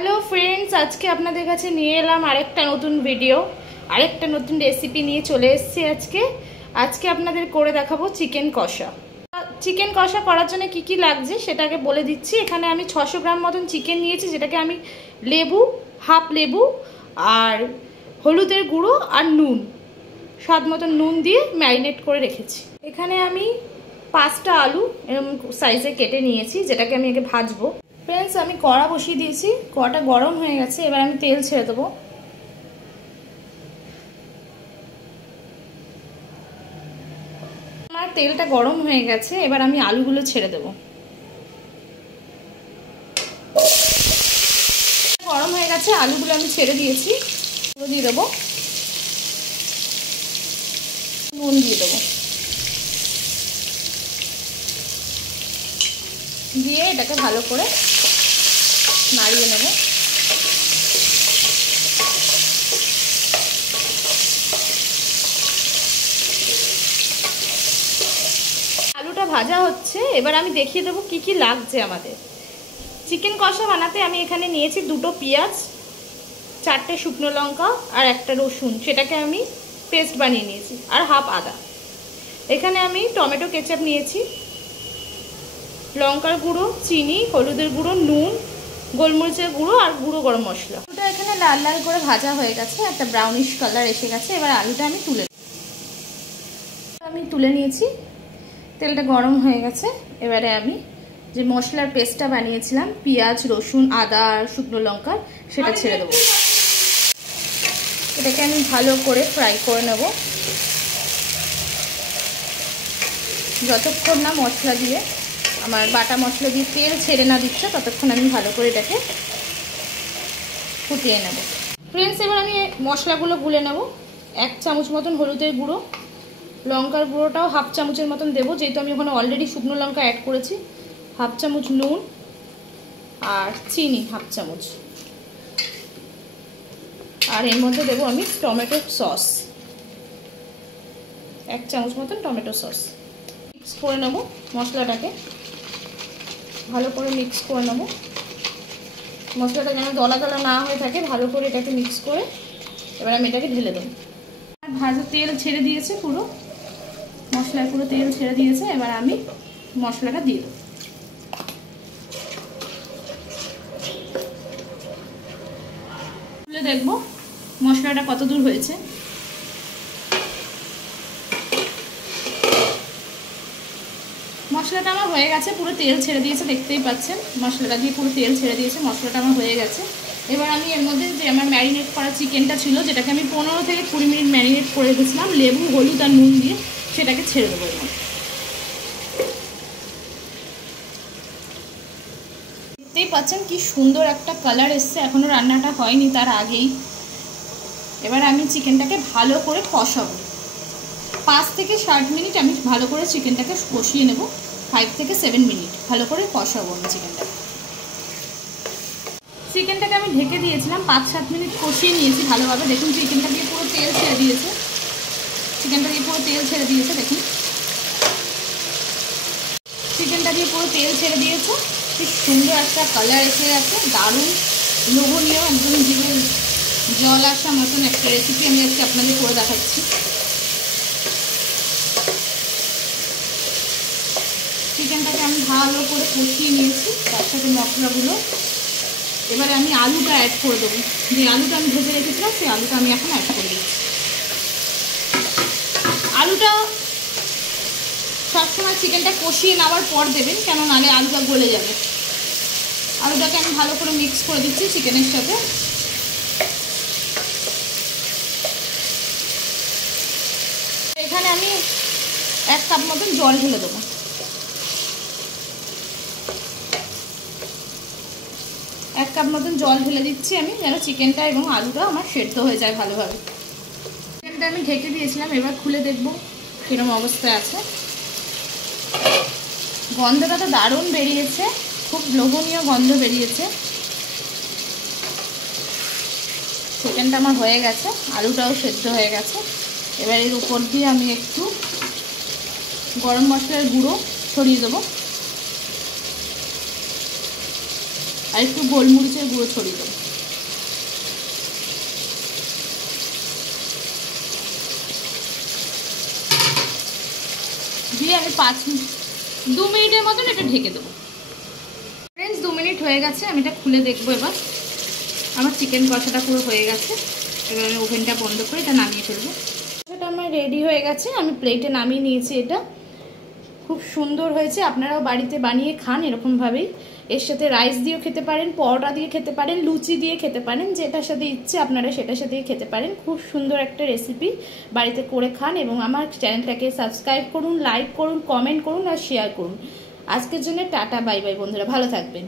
Hello friends, আজকে আপনাদের কাছে নিয়ে এলাম আরেকটা নতুন ভিডিও, আরেকটা নতুন রেসিপি নিয়ে চলে এসেছি। আজকে আপনাদের করে দেখাবো চিকেন কষা। চিকেন কষা করার জন্য কি কি লাগছে সেটাকে বলে দিচ্ছি। এখানে আমি 600 গ্রাম মতন চিকেন নিয়েছি, যেটাকে আমি লেবু, হাফ লেবু আর হলুদের গুঁড়ো আর নুন, স্বাদ মতন নুন দিয়ে ম্যারিনেট করে রেখেছি। এখানে আমি 5টা আলু এরকম সাইজে কেটে নিয়েছি, যেটাকে আমি আগে ভাজবো। ফ্রেন্ডস, আমি কড়া বসিয়ে দিয়েছি, কড়াটা গরম হয়ে গেছে। এবার আমি তেল ছেড়ে দেবো। আমার তেলটা গরম হয়ে গেছে, এবার আমি আলুগুলো ছেড়ে দেবো। গরম হয়ে গেছে, আলুগুলো আমি ছেড়ে দিয়েছি। দিয়ে দেবো, নুন দিয়ে দেবো, দিয়ে এটাকে ভালো করে নাড়িয়ে নেব। আলুটা ভাজা হচ্ছে, এবার আমি দেখিয়ে দেবো কি কি লাগছে আমাদের। চিকেন কষা বানাতে আমি এখানে নিয়েছি 2টো পেঁয়াজ, 4টে শুকনো লঙ্কা আর একটা রসুন, সেটাকে আমি পেস্ট বানিয়ে নিয়েছি, আর হাফ আদা। এখানে আমি টমেটো কেচাপ নিয়েছি, লঙ্কার গুঁড়ো, চিনি, হলুদের গুঁড়ো, নুন, গোলমরিচের গুঁড়ো আর গুঁড়ো গরম মশলা। আলুটা এখানে লাল লাল করে ভাজা হয়ে গেছে, একটা ব্রাউনিশ কালার এসে গেছে। এবার আলুটা আমি তুলে নিয়েছি। তেলটা গরম হয়ে গেছে, এবারে আমি যে মশলার পেস্টটা বানিয়েছিলাম, পেঁয়াজ, রসুন, আদা আর শুকনো লঙ্কা, সেটা ছেড়ে দেবো। এটাকে আমি ভালো করে ফ্রাই করে নেব। যতক্ষণ না মশলা দিয়ে, আমার বাটা মশলা দিয়ে তেল ছেড়ে না দিচ্ছে, ততক্ষণ আমি ভালো করে এটাকে ফুটিয়ে নেব। ফ্রেন্ডস, এবার আমি মশলাগুলো গুলে নেব। 1 চামচ মতন হলুদের গুঁড়ো, লঙ্কার গুঁড়োটাও হাফ চামচের মতন দেবো, যেহেতু আমি ওখানে অলরেডি শুকনো লঙ্কা অ্যাড করেছি। হাফ চামচ নুন আর চিনি হাফ চামচ, আর এর মধ্যে দেবো আমি টমেটো সস, 1 চামচ মতন টমেটো সস। মিক্স করে নেব মশলাটাকে, ভালো করে মিক্স করে নেব। মশলাটা যেন দলা দলা না হয়ে থাকে, ভালো করে এটাকে মিক্স করে এবার আমি এটাকে ঢেলে দেবো। ভাজা তেল ছেড়ে দিয়েছে, পুরো মশলায় পুরো তেল ছেড়ে দিয়েছে। এবার আমি মশলাটা দিয়ে দেবো। তুলে দেখবো মশলাটা কত দূর হয়েছে। মশলাটা আমার হয়ে গেছে, পুরো তেল ছেড়ে দিয়েছে, দেখতেই পাচ্ছেন মশলাটা দিয়ে পুরো তেল ছেড়ে দিয়েছে। মশলাটা আমার হয়ে গেছে। এবার আমি এর মধ্যে যে আমার ম্যারিনেট করা চিকেনটা ছিল, যেটাকে আমি 15 থেকে 20 মিনিট ম্যারিনেট করে রেখেছিলাম লেবু, হলুদ আর নুন দিয়ে, সেটাকে ছেড়ে দেবো। এর মধ্যে দেখতেই পাচ্ছেন কি সুন্দর একটা কালার এসছে, এখনও রান্নাটা হয়নি, তার আগেই। এবার আমি চিকেনটাকে ভালো করে কষাবো। 5 থেকে 7 মিনিট আমি ভালো করে চিকেনটাকে কষিয়ে নেব। 5 থেকে 7 মিনিট ভালো করে কষাবো আমি চিকেনটাকে আমি ঢেকে দিয়েছিলাম, 5-7 মিনিট কষিয়ে নিয়েছি ভালোভাবে। দেখুন চিকেনটা দিয়ে পুরো তেল ছেড়ে দিয়েছে, চিকেনটা দিয়ে পুরো তেল ছেড়ে দিয়েছে। দেখুন চিকেনটা দিয়ে পুরো তেল ছেড়ে দিয়েছে, কি সুন্দর একটা কালার এসে গেছে, দারুণ লোভনীয়, একদম জিভে জল আসা মতন একটা রেসিপি আমি আজকে আপনাদের করে দেখাচ্ছি। চিকেনটাকে আমি ভালো করে কষিয়ে নিয়েছি, তার সাথে মশলাগুলো। এবারে আমি আলুটা অ্যাড করে দেবো। যে আলুটা আমি ভেজে রেখেছিলাম, সেই আলুটা আমি এখন অ্যাড করে দিচ্ছি। আলুটা সবসময় চিকেনটা কষিয়ে নেওয়ার পর দেবেন, কেন নাহলে আলুটা গলে যাবে। আলুটাকে আমি ভালো করে মিক্স করে দিচ্ছি চিকেনের সাথে। এখানে আমি 1 কাপ মতন জল ঢেলে দেবো। 1 কাপ মতন জল ঢেলে দিচ্ছি আমি, যেন চিকেনটা এবং আলুটা আমার সেদ্ধ হয়ে যায় ভালোভাবে। চিকেনটা আমি ঢেকে দিয়েছিলাম, এবার খুলে দেখবো কিরকম অবস্থায় আছে। গন্ধটা তো দারুণ বেরিয়েছে, খুব লোভনীয় গন্ধ বেরিয়েছে। চিকেনটা আমার হয়ে গেছে, আলুটাও সেদ্ধ হয়ে গেছে। এবার এর উপর দিয়ে আমি একটু গরম মশলার গুঁড়ো ছড়িয়ে দেবো, আর একটু গোলমরিচের গুঁড়ো ছড়িয়ে দেবো। দিয়ে আমি 2 মিনিটের মতন এটা ঢেকে দেবো। ফ্রেন্ডস 2 মিনিট হয়ে গেছে, আমি এটা খুলে দেখবো। এবার আমার চিকেন কষাটা পুরো হয়ে গেছে। এবার আমি ওভেনটা বন্ধ করে এটা নামিয়ে ফেলবো। এটা আমার রেডি হয়ে গেছে, আমি প্লেটে নামিয়ে নিয়েছি। এটা খুব সুন্দর হয়েছে, আপনারাও বাড়িতে বানিয়ে খান এরকমভাবেই। এর সাথে রাইস দিয়েও খেতে পারেন, পরোটা দিয়ে খেতে পারেন, লুচি দিয়ে খেতে পারেন, যেটার সাথে ইচ্ছে আপনারা সেটার সাথেই খেতে পারেন। খুব সুন্দর একটা রেসিপি, বাড়িতে করে খান। এবং আমার চ্যানেলটাকে সাবস্ক্রাইব করুন, লাইক করুন, কমেন্ট করুন আর শেয়ার করুন। আজকের জন্য টাটা, বাই বাই বন্ধুরা, ভালো থাকবেন।